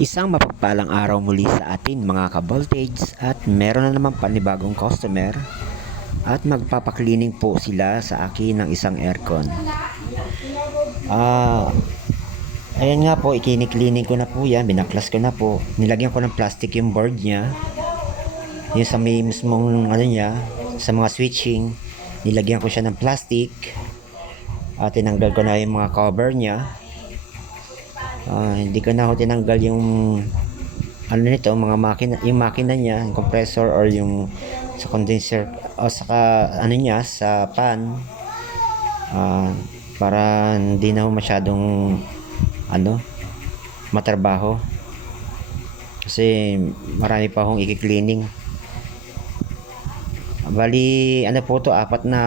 Isang mapagpalang araw muli sa atin mga ka-voltage at meron na naman panibagong customer at magpapaklining po sila sa akin ng isang aircon. Ayan nga po, ikini-cleaning ko na po yan, binaklas ko na po. Nilagyan ko ng plastic yung board niya. Yung sa may mismong ano niya, sa mga switching, nilagyan ko siya ng plastic. At tinanggal ko na yung mga cover niya. Hindi ko na ho tinanggal yung ano nito, mga makina, yung makina niya, yung compressor or yung sa condenser o saka ano niya sa pan, para hindi na ho masyadong ano matrabaho kasi marami pa hong i-cleaning. Bali ano po to, apat na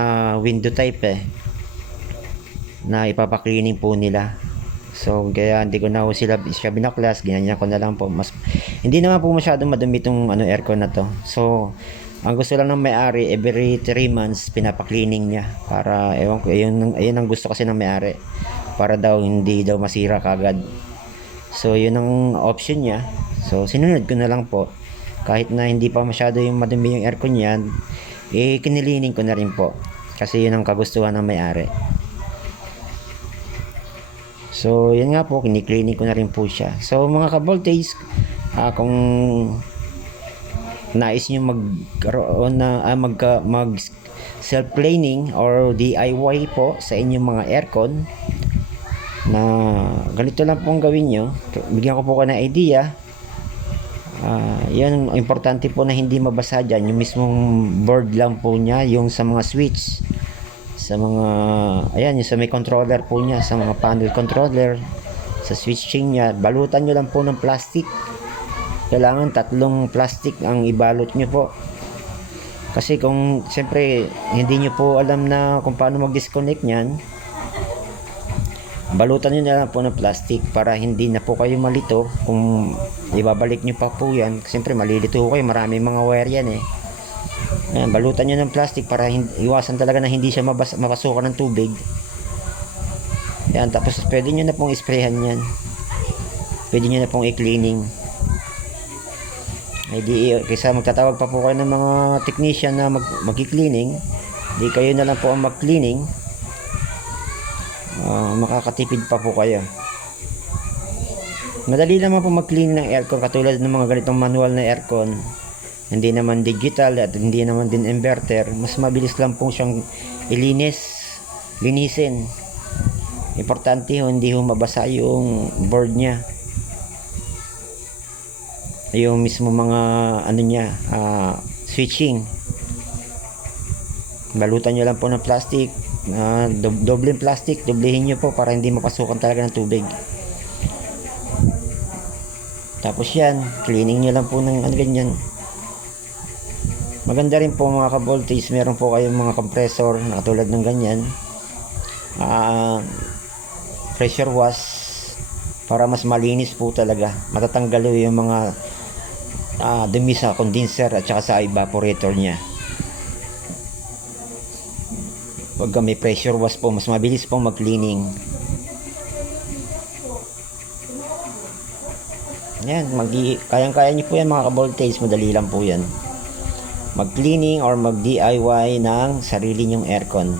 window type na ipapaklining po nila. So kaya hindi ko na ho siya binaklas, ginanyan ko na lang po. Mas hindi naman po masyadong madumi itong aircon na to. So ang gusto lang ng may-ari, every 3 months pinapa-cleaning niya para ewan ko, ayun ang gusto kasi ng may-ari, para daw hindi daw masira kagad. So yun ang option niya. So sinunod ko na lang po, kahit na hindi pa masyado yung madumi yung aircon niyan, kinilining ko na rin po kasi yun ang kagustuhan ng may-ari. So yan nga po, kini-cleaning ko na rin po siya. So mga ka-voltage, kung nais nyo magkaroon na mag self-cleaning or DIY po sa inyong mga aircon, na ganito lang pong gawin nyo. Bigyan ko po kayo ng idea. Yan, importante po na hindi mabasa dyan yung mismong board lang po niya, yung sa mga switch, sa mga ayan, yung sa may controller po niya, sa mga panel controller, sa switching niya, balutan nyo lang po ng plastic. Kailangan 3 plastic ang ibalot nyo po, kasi kung siyempre hindi nyo po alam na kung paano mag-disconnect nyan, balutan nyo na lang po ng plastic para hindi na po kayo malito kung ibabalik nyo pa po yan. Siyempre malilito kayo, maraming mga wire yan Ayan, balutan nyo ng plastic para iwasan talaga na hindi siya mapasukan ng tubig. Yan, tapos pwede nyo na pong isprayhan yan, pwede nyo na pong i-cleaning. Kaysa magtatawag pa po kayo ng mga technician na mag-cleaning, di kayo na lang po ang mag-cleaning. Makakatipid pa po kayo. Madali naman po mag-clean ng aircon, katulad ng mga ganitong manual na aircon. Hindi naman digital at hindi naman din inverter. Mas mabilis lang po siyang linisin. Importante hindi mabasa yung board niya, yung mismo mga ano niya, switching. Balutan nyo lang po ng plastic, dobleng plastic, doblehin nyo po para hindi mapasukan talaga ng tubig. Tapos yan, cleaning nyo lang po ng ganyan. Maganda rin po mga ka-voltage, meron po kayong mga compressor na katulad ng ganyan, pressure wash, para mas malinis po talaga, matatanggal yung mga dumi sa condenser at saka sa evaporator nya. Pagka may pressure wash po, mas mabilis pong mag-cleaning. Yan, kayang-kaya nyo po yan mga ka-voltage, madali lang po yan mag-cleaning or mag-DIY ng sarili nyong aircon.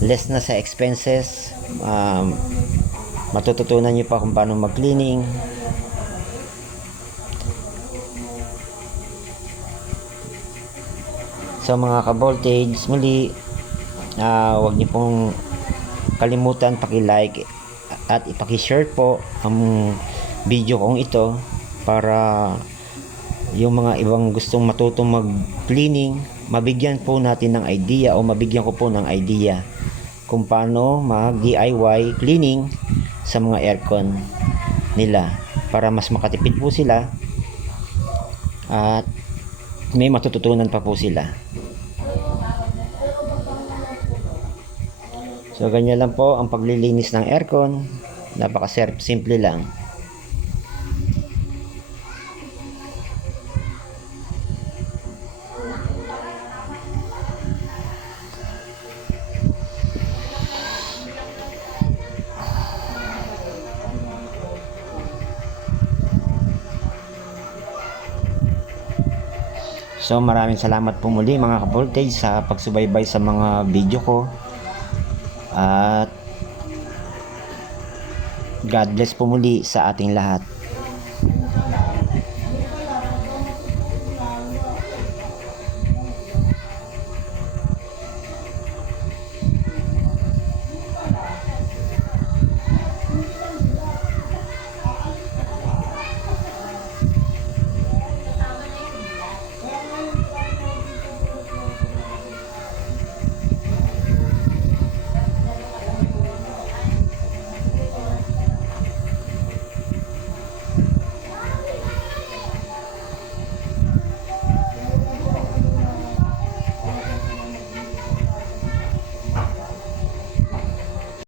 Less na sa expenses, matututunan nyo pa kung paano mag-cleaning. So mga ka-voltage, muli, huwag nyo pong kalimutan paki-like at ipaki-share po ang video kong ito, para yung mga ibang gustong matutong mag-cleaning, mabigyan po natin ng idea, o mabigyan ko po ng idea kung paano mag-DIY cleaning sa mga aircon nila, para mas makatipid po sila at may matututunan pa po sila. So ganyan lang po ang paglilinis ng aircon, simple lang. So maraming salamat po muli mga ka-voltage sa pagsubaybay sa mga video ko. At God bless po muli sa ating lahat.